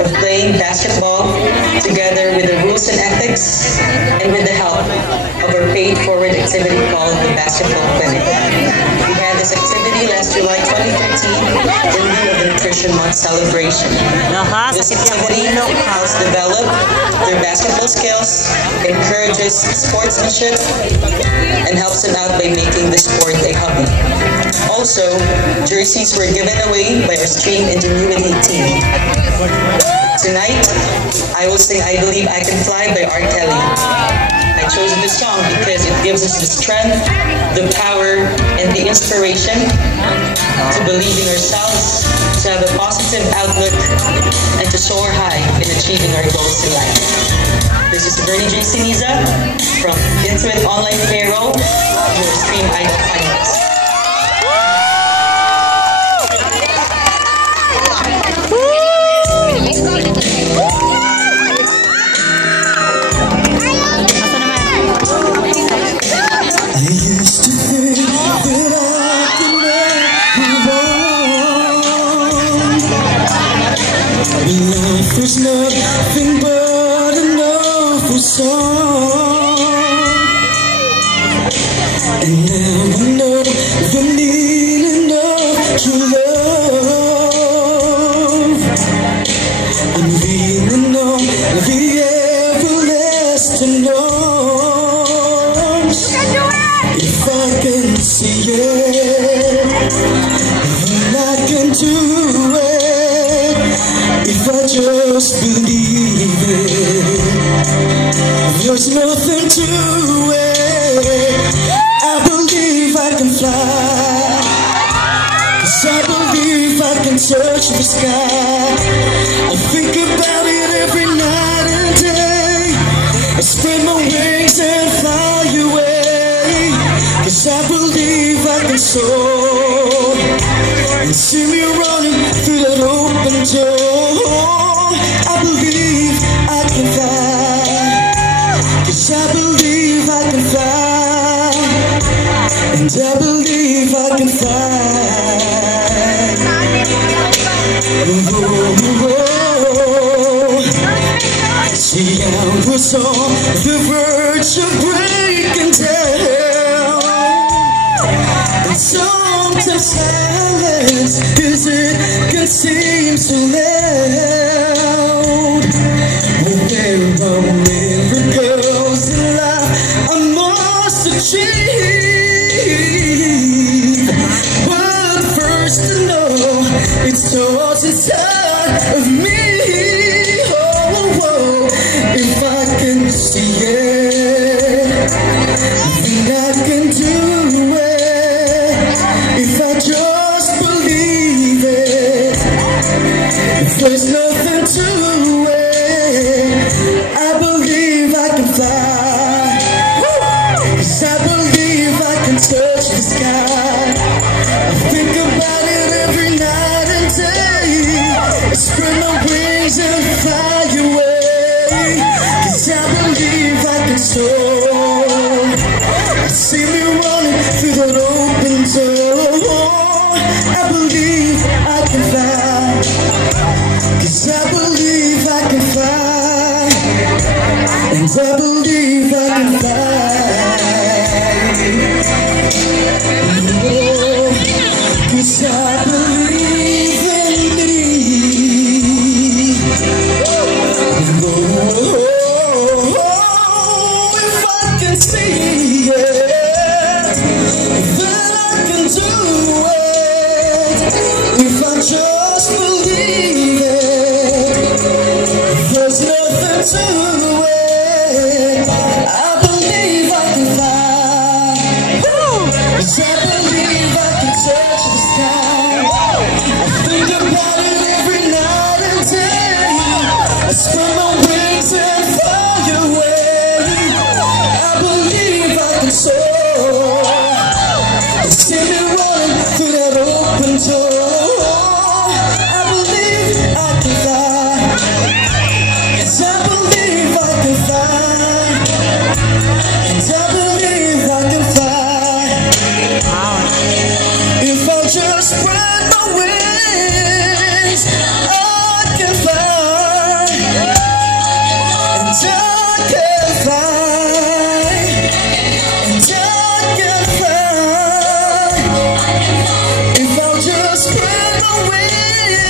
of playing basketball together with the rules and ethics and with the help of our paid-forward activity called the Basketball Clinic. We had this activity last July 2013 in lieu of the Nutrition Month celebration. This activity helps develop their basketball skills, encourages sportsmanship, and helps them out by making the sport a hobby. Also, jerseys were given away by our Stream Ingenuity team. Tonight, I will sing I Believe I Can Fly by R. Kelly. I chose this song because it gives us the strength, the power, and the inspiration to believe in ourselves, to have a positive outlook, and to soar high in achieving our goals in life. This is Bernie J. Siniza from Intuit Online Payroll, your Stream Idol finalist. There's nothing but an awful song, and now I know the meaning of true love. I'm leaning on the everlasting arms. If I can see it, then I can do it. If I just believe it, there's nothing to it. I believe I can fly, 'cause I believe I can touch the sky. I think about it every night and day. I spread my wings and fly away, 'cause I believe I can soar and see me running through that open door. I believe I can fly, 'cause I believe I can fly, and I believe I can fly. Oh, see, I was on the verge of breaking down, and sometimes silence can seem so loud. Well, there are miracles in life I must achieve, but first to know it starts inside of me. Oh, oh, if I can see it, then I can do it. If I just believe it, if there's nothing to it, I believe I can fly, 'cause I believe I can touch the sky. I think about it every night and day. I spread my wings and fly away, 'cause I believe I can soar. I see me running through that open door. I believe I can fly, 'cause I believe I can fly, and I believe I can fly. Oh, 'cause I believe in me. Oh, if I can see it, then I can do it. If I just believe it, away.